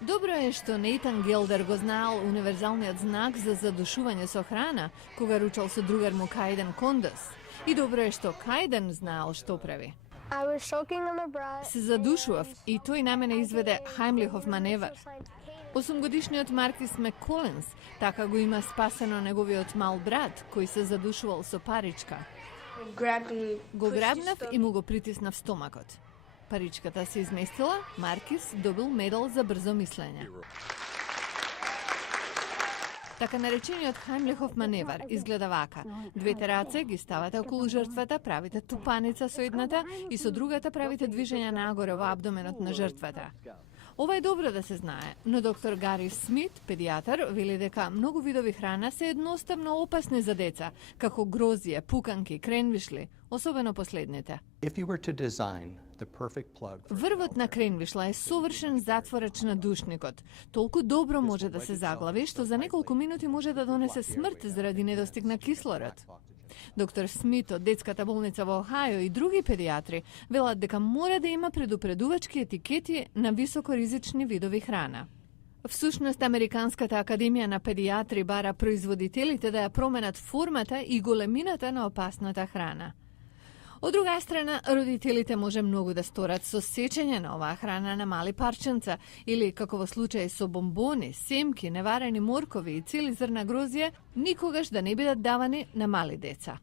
Добро е што Нейтан Гелдер го знаел универзалниот знак за задушување со храна, кога ручал со другар му Кајден Кондас. И добро е што Кајден знаел што прави. Се задушував и тој на мене изведе Хајмлихов маневар. 8-годишниот Маркис Макколинс така го има спасено неговиот мал брат, кој се задушувал со паричка. Го грабнав и му го притиснав стомакот. Паричката се изместила, Маркис добил медал за брзо мислење. Така наречениот Хајмлихов маневар изгледа вака. Двете раце ги ставате околу жртвата, правите тупаница со едната и со другата правите движења нагоре во абдоменот на жртвата. Ова е добро да се знае, но доктор Гари Смит, педијатар, вели дека многу видови храна се едноставно опасни за деца, како грозје, пуканки, кренвишли, особено последните. Врвот на кренвишла е совршен затворач на душникот. Толку добро може да се заглави, што за неколку минути може да донесе смрт заради недостиг на кислород. Доктор Смит од детската болница во Охајо и други педијатри велат дека мора да има предупредувачки етикети на високоризични видови храна. Всушност, Американската академија на педијатри бара производителите да ја променат формата и големината на опасната храна. Од друга страна, родителите може многу да сторат со сечење на оваа храна на мали парченца или, како во случај со бомбони, семки, неварени моркови и цели зрна грозје, никогаш да не бидат давани на мали деца.